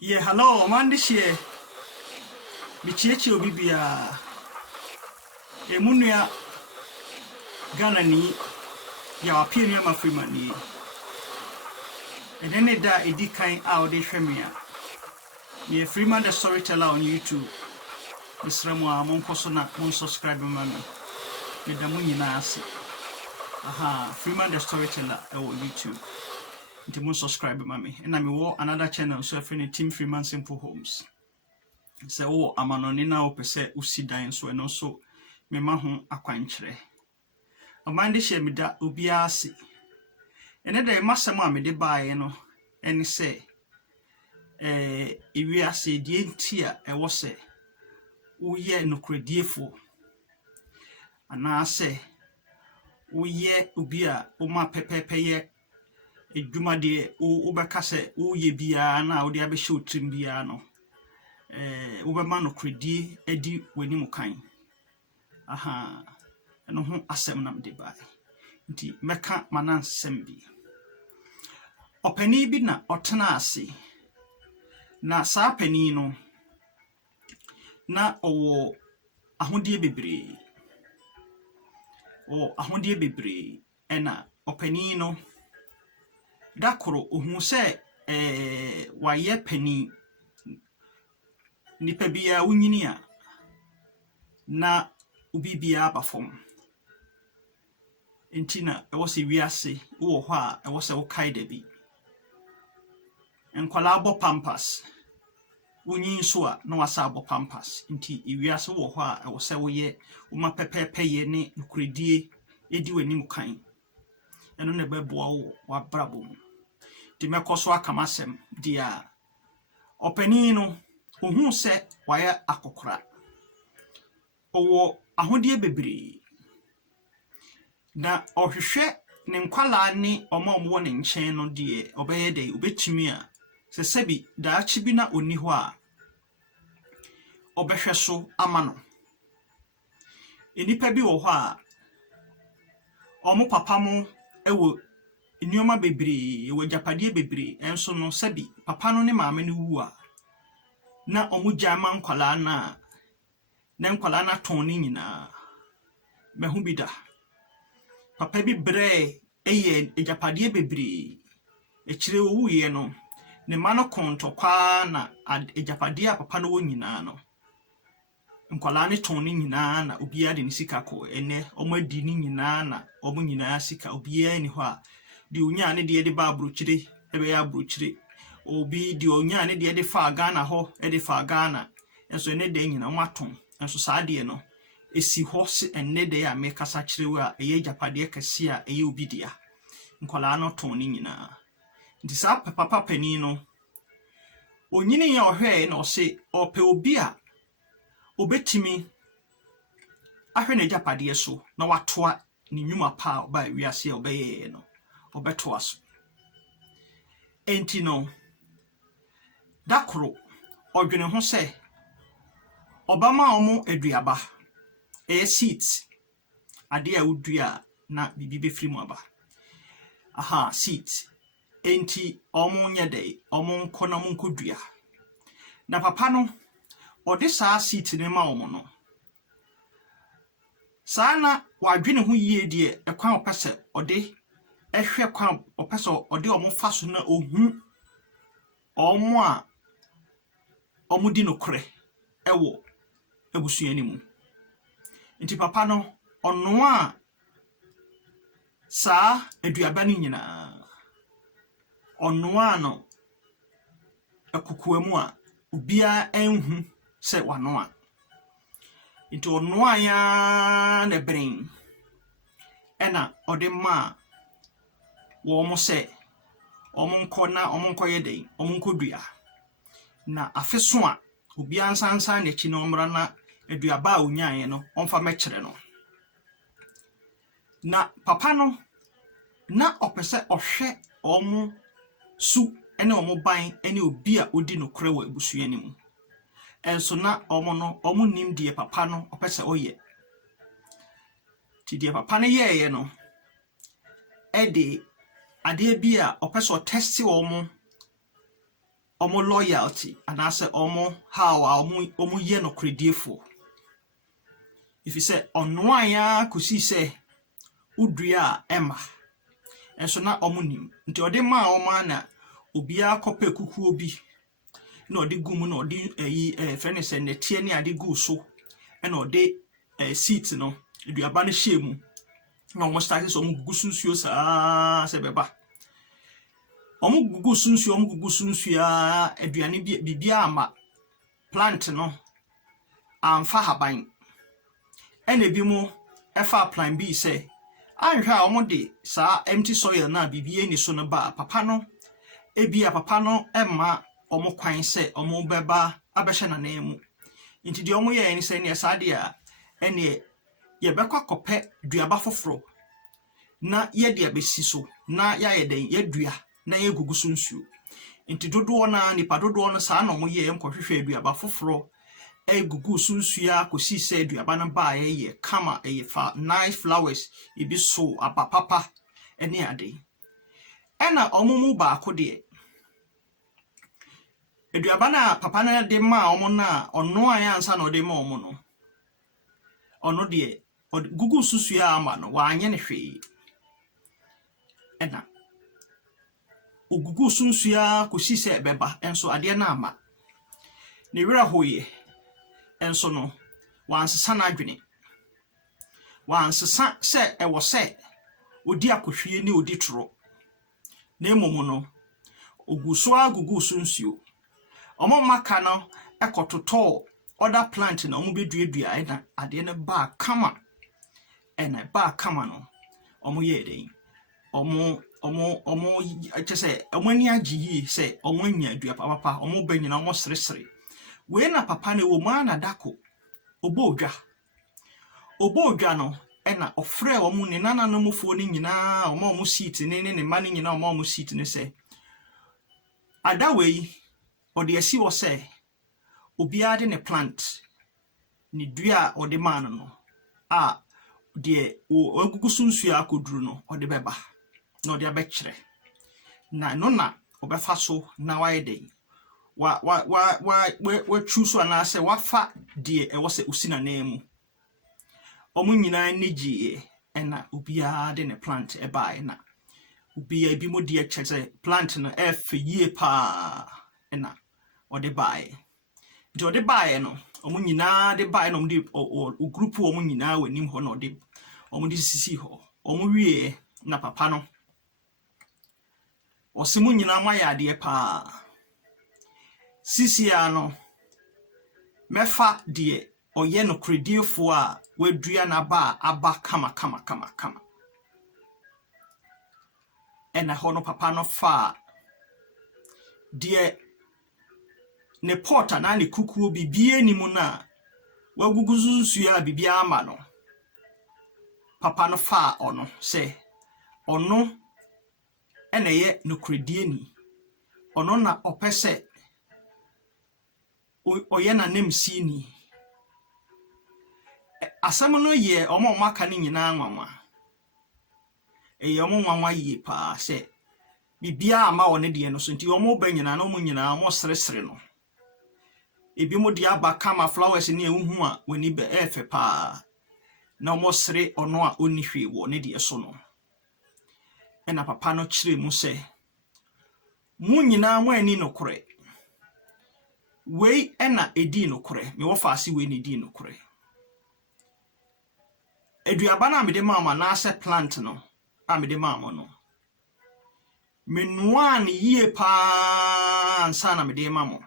Yeah, hello, man. This year, Michiechi Obibia, Emunia Ghana ni ya opinion ma freeman ni. And then it da edi kind out de hwemia. Me Freeman the storyteller on YouTube. Misra mo amon koso na mon subscribe ma me. Me da mo nyina ase. Aha, Freeman the storyteller on YouTube. Nti mon subscribe ma me. And me wo another channel so friend Team Freeman Simple Homes. Se wo amanoni na wo pese usidan so eno so me ma ho akwankyere. Amande hye me da obi ase. Ene da masem a me de baaye no ene se ewi ase die ntia e wo se wo ye nokrediefo ana se wo ye obi a wo ma pepepe ye edwuma de wo beka se wo ye bia na wo de abehye otrim bia no wo be ma nokredie edi wani mu kan. Aha eno ho asem nam de baaye nti meka manansem bi opani bi na otena ase na saa pani no na owo ahodie bebre ena opani no dakoro ohun se waye pani nipa bia wonyini a na ubibia abafom entina e wose wiase wo ho a e wose wo kai da bi enkwala abo pampas wonyin so a na wasa abo pampas nti wiase wo ho a e wose wo ye wo ma pepepe ye ne nkuredie edi wani mu kan eno ne beboa wo wabrabo mu di mekoso akamasem dia opani no ohun se waya akokora owo ahodie bebre na ohwehwe ne nkwala ne omomwo ne nchen no de obeye de obetumi a se sebi da achi bi na oni ho a obehwe so ama no enipa bi wo ho a omo papa mo ewo enioma bebre ewo japade bebre enso no sebi papa no ne maame no wu a na omo jama nkwala na nkwala na ton ni nyina mehu bi da papa bi bre eye ejapade bebre echire owu ye no ne mano kontokwa na ejapade a papa no wo nyina no nkwala ne ton ni nyina na obia de ni sika ko ene omadi ni nyina na omo nyina sika obia ni ho a di onya ne de ba abrochire ebe ya abrochire obi di onya ne de fa Ghana ho de fa Ghana enso ene de nyina waton enso saa de no esi ho se ene de ya me kasa kirewe a eye japade kese a eye obi dia nkwala no ton ni nyina nti saa papa pani no onyini ya ohwe na o se ope obi a obetimi ahwe na japade so na watoa ni nyuma pa ba wiase obeye no obetoa so enti no dakoro odwene ho se obama omo aduaba seat ade a wodua na bibi befiri mu aba aha seat enti omo nyede omo nko na monkodua na papa no ode saa seat ne ma omo no saa na wadwene ho yie de ekwan opese ode ehwe kwan opese ode omo faso na ohu omo a omo di nokre ewo ebusuani mu nti papa no ono a saa aduaba ni nyina ono a no akukuamu a obia enhu se wano a nti ono a ya na brain ena ode ma wo mo se omonko na omonko yeden omonko dua na afeso a obia nsansan na chi no mra na aduaba a onyae no onfa mekere no na papa no na opese ohwe omo su ene omo ban ene obi a odi no kore wa ebusuani mu enso na omo nim die papa no opese oye ti die papa no ye no ede ade bi a opese o testi omo omo loyalty and I say omo how omo ye no credifo. If you say onwaya kusi say udua emma enso na omo nim nti ode ma omo na obia kope kuku obi na ode gumu na ode friend say netie ne ade gu so na ode seat no aduaba no hyemu na omo start so omo gugu sunsuo sa se beba omo gugu sunsuo aduane bibia ama plant no amfa haban ene bi mu efa plan B say anhwa omo de sa empty soil na bibie ni so no ba papa no ebia papa no emma omo kwan say omo beba abehye na nemu nti de omo ye ni say ne sa de a ene ye bekwa kope duaba foforo na ye de abesi so na ya ye den ye dua na ye gugu sunsuo nti dodo na nipa dodo no sa na omo ye nkwohwehwe duaba foforo gugu sunsuo akosi say duaba na ba ye kama fa nice flowers ibi so apapapa ene ade ena omo mu ba ko de aduaba na papa na de ma omo na ono ayansa na ode ma omo no ono de gugu sunsuo ama no wa anye ne hwe ena ogugu sunsuo kosi say beba enso ade na ama ne wira hoye enso no wansesa na adwene wansesa se ewo se odi akohwie ni odi toro na emomu no gugu sunsuo omo maka no ekototo other plant na omo beduadua na ade ne ba kama ena ba kama no omo ye den omo chese omo ni agiyi se omo nya adua papa omo banyina omo sresre we na papa ne wo ma na dako obodwa no ena ofre omo ne nana no mofo ni nyina omo seat ne ma ni nyina omo seat ne se adawei ode asi wo se obia de ne plant ni dua ode ma no a de ogugu sunsuo akoduru no ode beba na ode abekire na no na obefa so na wa ede wa choose na say wafa de ewo se usina na emu omo nyina neji ena obia de ne plant eba na obia bi mo de chese plant no yie pa ena ode bae de ode bae no omo nyina de bae no de o group omo nyina wanim ho no de omo de sisi ho omo wie na papa no osimu nyina ma ya de pa sisi ano mefa de oye no credifo a wadua na ba aba kama ena hono papa no fa de ne porta na ne kukuo bibie ni mu na wagugu sunsuo a bibia ama no papa no fa ono se ono ena ye no credie ni ono na opese oye na nemsi ni asem no ye omo maka ni nyina anwanwa eye omo nwanwa ye pa se bibia ama woni de no so nti omo ba nyina na omo nyina omo sresre no ebi mo de aba kama flowers ni ehu a woni be efe pa na omo sre ono a oni hwe wo ne de so no ena papa no kire mu se mu nyina mo ani no kore wei ena edi no kore me wo faase wei ne di no kore aduaba na mede mama na ase plant no a mede mama no menua ne yie pa ansa na mede mama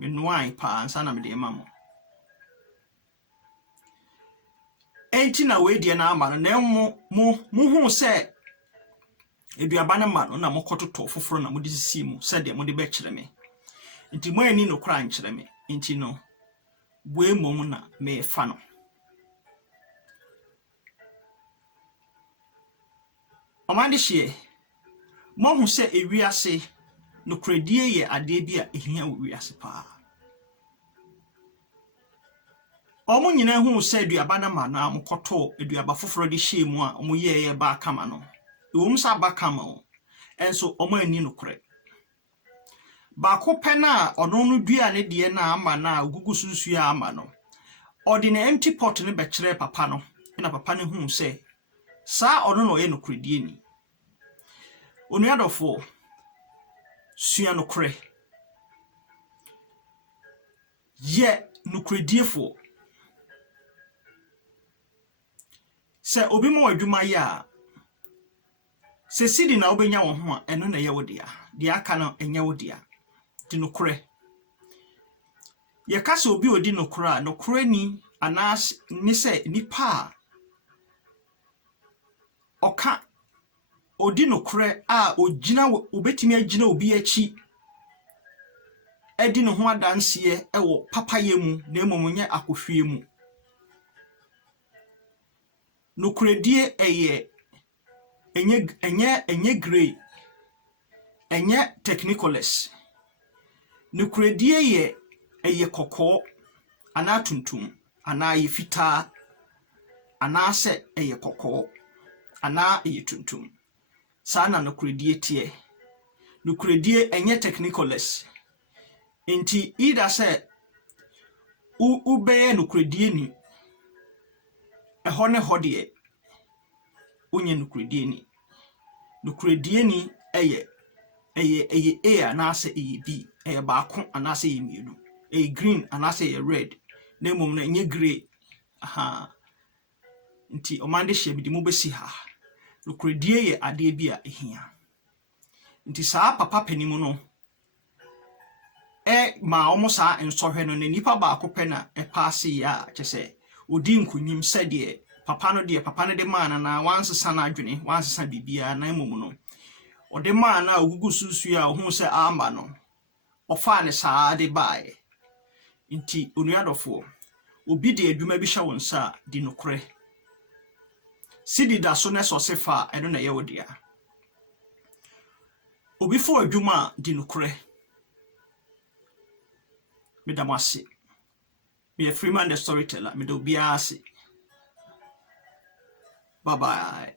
menua pa ansa na mede mama enti na wei die na ama no na mo hu se aduaba na ma no na mokototo foforo na mode sisi mu se de mode be kire me enti mo ani no kra nkire me enti no wei mom na me fa no omande hie mo hu se ewiase no kredie ye ade bi a ehia wiase pa omo nyina hu se aduaba na ma na mokoto aduaba foforo de hie mu a omo ye ba kama no ewom sa ba kama o enso omo ani no kre ba ko pe na ono no dua ne de na ama na ogugu susu ama no ordinary empty pot ne be kire papa no na papa ne hu se sa ono no ye no kredie ni onuadofo sua no kre ye no krediefo se obi mo adwuma ya se sidi na obenya wo ho a eno na ye wodia de aka no enye wodia di no kre ye kase obi odi no kra no kre ni anas ni se nipa oka odi no kre a ogina obetimi agina obi achi edi no ho adanse ewo papaye mu na emomunye akohwie mu no kredie eye enye grey enye technicolous no kredie ye eye kokko ana tuntum ana ye fita ana se eye kokko ana eye tuntum sana no kredie tie no kredie enye technicolous enti ida se ubeye no kredie ni eho ne hodie onye no kredie ni eye A na se eye B eye baako ana se eye mienu eye green ana se eye red na mom na enye grey aha nti omande hye bidi mu besi ha no kredie ye ade bi a ehia nti saa papa panimu no ma omo saa ensohwe no ne nipa baako pe na paase ya kyese odi nkunyim sede papa no de man na wansesa na adwene wansesa bibia na mom no ode man na ogugu susu a hu se amba no ofa ne saa de bae nti onuadofo obi de adwuma bi hya wonsa di nokre sidi da so ne so sefa eno na ye wodia obi fo adwuma di nokre medamase me Freeman the storyteller me do biase bye bye